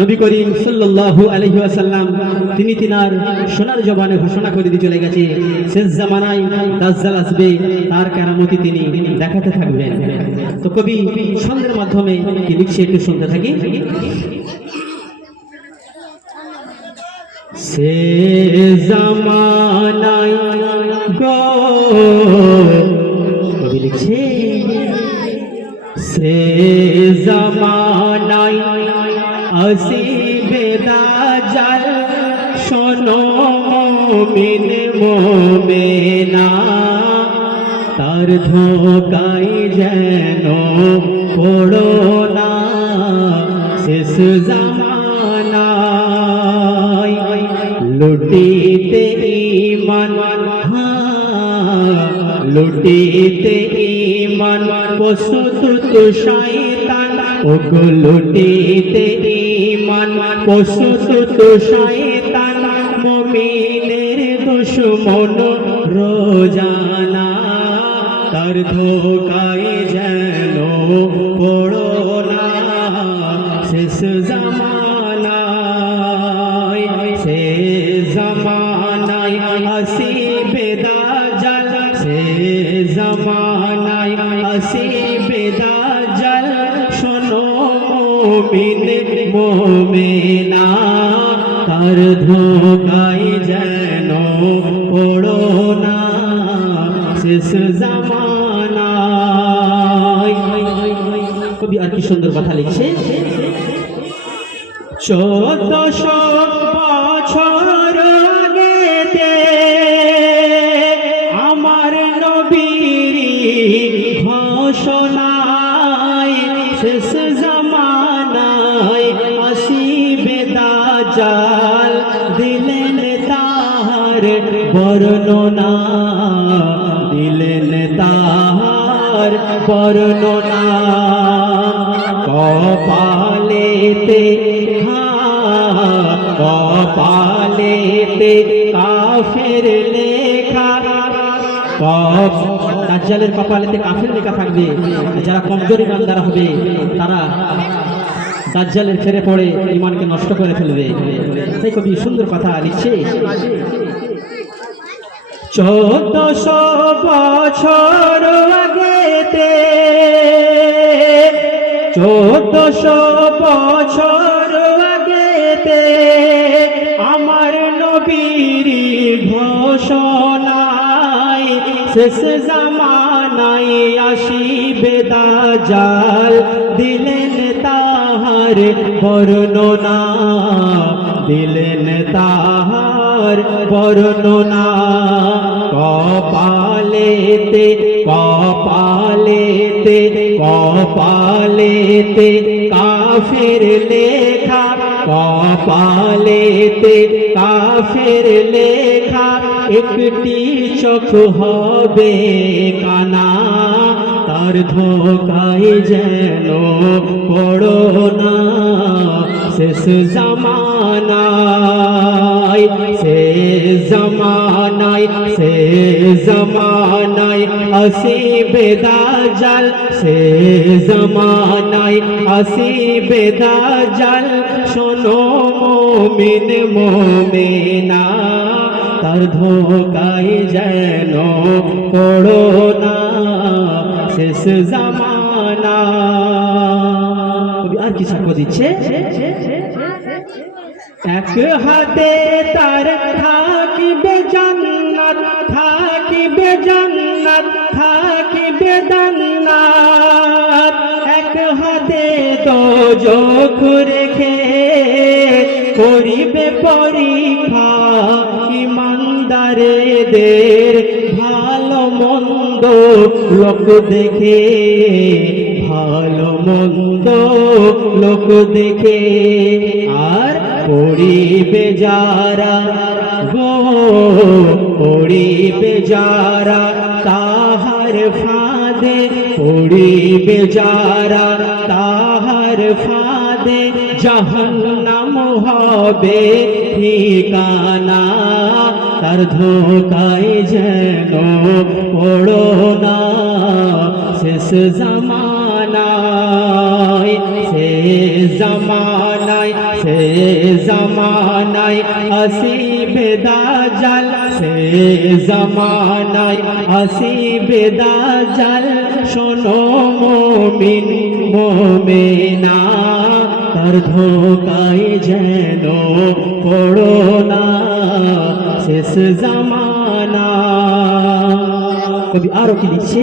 নবী করিম সাল্লাল্লাহু আলাইহি ওয়াসাল্লাম, তিনি তিনার সোনার জবানে ঘোষণা করে দিয়ে চলে গেছে শেষ জামানায় দাজ্জাল আসবে, তার কেরামতি তিনি দেখাতে থাকবেন। তো কবি, ছন্দের মাধ্যমে কি লিখছে একটু শুনতে থাকি? সে জামানায় গো, কবি লিখছে, সে জমানায় আসিবে দাজাল শোনো মোমিন মোমেনা। তার ধোকাই যেন পড়ো না, শেষ জামানায় লুটিতে ইমান লুটিতে ইমান প্রস্তুত শয়তান ওগো লুটিতে পশুত প্রস্তুত শয়তান, মুমিনের দুশমন, রোজানা। তার ধোকায় যেন পড়ো না। শেষ জামানায় মোমেনা তার ধোকায় যেন পড়ো না। শেষ জামানায়। কবি আর কি সুন্দর কথা লিখছে। চোদ্দশো তাহার বর্ণনা দিলেন তাহার বর্ণনা কপালেতে কপালেতে কাফের লেখা দাজ্জালের কপালেতে কাফের লেখা থাকবে। যারা কমজোরি ইমানদার হবে, তারা দাজ্জালের ফেরে পড়ে ইমানকে নষ্ট করে ফেলবে। তাই কবি সুন্দর কথা লিখছে। চোদ্দশো বছর আগেতে চোদ্দশো বছর আগেতে আমার নবীর ঘোষণায় শেষ জামানায় আসিবে দাজাল দিলেন তাহার বর্ণনা, দিলেন তাহার বর্ণনা। কপালেতে কপালেতে কপালেতে কাফের লেখা, কপালেতে কাফের লেখা, একটি চোখ হবে কানা, তার ধোকায় যেন পড়ো না। শেষ জামানায় সে জামানায় সে জামানায় আসিবে দাজাল সে জামানায় আসিবে দাজাল শোনো মোমিন মোমেনা, তার ধোকায় যেন পড়ো না। শেষ জামানা আর কি সাক্ষ্য দিচ্ছে? এক হাতে তার থাকিবে জান্নাত থাকিবে জান্নাত থাকিবে জান্নাত। এক হাতে তো চোখ রেখে করিবে পরীক্ষা ইমানদারেদের ভালো মন্দ লোক দেখে। ভালো মন্দ লোক দেখে আর পড়িবে যারা, গো পড়িবে যারা তাহার ফাঁদে, পড়িবে যারা তাহার ফাঁদে, জাহান্নাম হবে ঠিকানা, তার ধোকায় যেন পড়ো না, শেষ সে জমানায় সে জমানায় আসিবে দাজাল সে জমানায় আসিবে দাজাল শোনো মোমিন মোমেনা তার ধোকায় যেন পড়ো না শেষ জামানা কবি আরও কি দিচ্ছে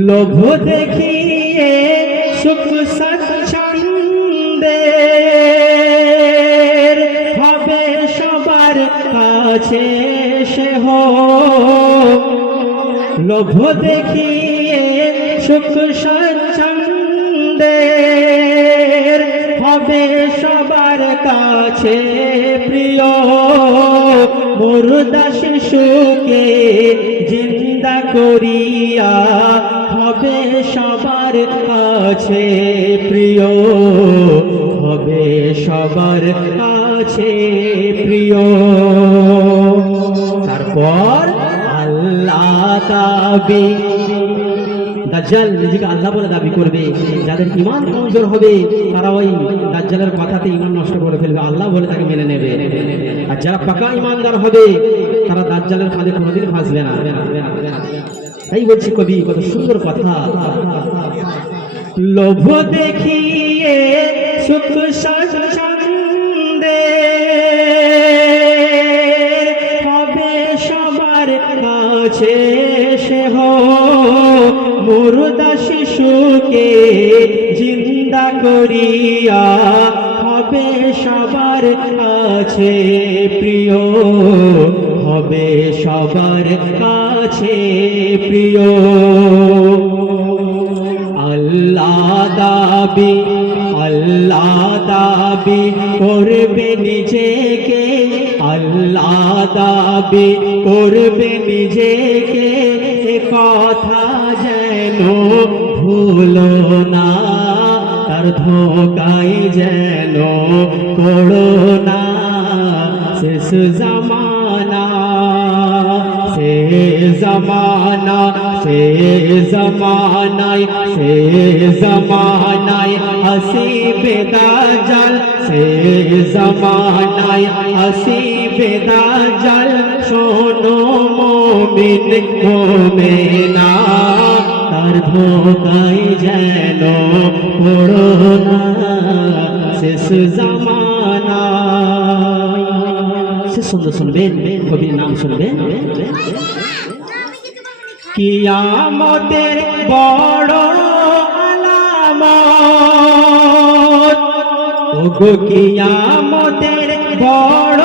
লোভ দেখিয়ে সুখ স্বচ্ছন্দে হবে সবার কাছে সে লোভ দেখিয়ে সুখ স্বচ্ছন্দে হবে সবার কাছে প্রিয়। মুর্দা শিশুকে জিন্দা করিয়া হবে সবার কাছে প্রিয়, হবে সবার কাছে প্রিয়। তারপর আল্লাহ তাবি দাজ্জাল নিজেকে আল্লাহ বলে দাবি করবে, যাদের ইমান কমজোর হবে, তারা ওই দাজ্জালের কথাতে ইমান নষ্ট করে ফেলবে, আল্লাহ বলে তাকে মেনে নেবে। আর যারা পাকা ইমানদার হবে, তারা দাজ্জালের ফাঁদে কোনোদিন ফাঁসবে না। তাই বলছি কবি, কত সুন্দর কথা। লোভ দেখিয়ে সুখ স্বাচ্ছন্দে হবে সবার কাছে সে হো শিশুকে জিন্দা করিয়া হবে সবার কাছে প্রিয়। হবে সবার কাছে প্রিয়। দাবি, আল্লাহ দাবি করবে নিজেকে, আল্লাহ দাবি করবে নিজেকে কথা যেন ভুলো না, তার ধোকাই যেন করো না। শেষ জামানা সে জমানা সে জমানায় সে জমানায় আসিবে দাজাল সে জমানায় আসিবে দাজাল শোনো মোমিন মোমেনা তার ধোকাই যেন পড়ো না। শেষ জামানা সে সুন্দর শুনবেন, কবির নাম শুনবেন। কিয়ামতের বড় আলামত? ওগো কিয়ামতের বড়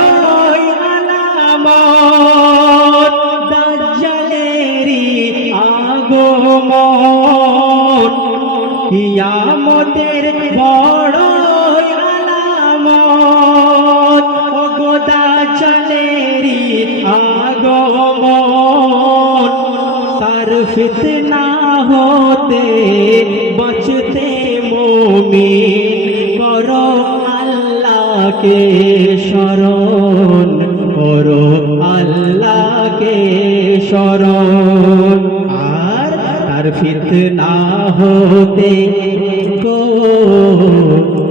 আলামত? দাজ্জালেরই আগমন। কিয়ামতের বড় ফিতনা হতে বাঁচতে মুমিন করো আল্লাহকে শরণ করো আল্লাহকে শরণ আর তার ফিতনা হতে গো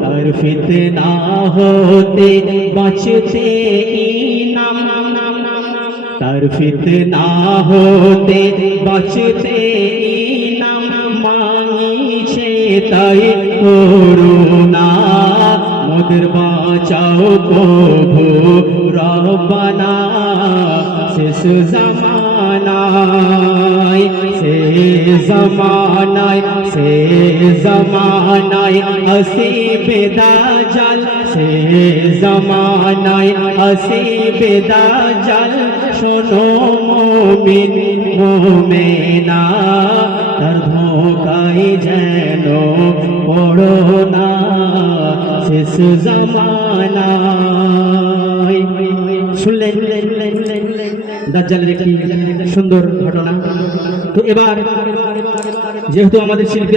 তার ফিতনা হতে বাঁচতে নাম নাম নাম নাম তার ফিতনা হতে বাঁচতে নাম মাঙিছে তাই করুণা। মোদের বাঁচাও প্রভু রব্বানা। শেষ জামানায়, সে জামানায় সে জামানায় আসিবে দাজাল সে জামানায় আসিবে দাজাল শোনো মোমিন, মোমেনা, তার ধোকাই যেন পড়ো না। শেষ জামানায় শুনলেন দাজ্জালের একটি সুন্দর ঘটনা। তো এবার যেহেতু আমাদের শিল্পী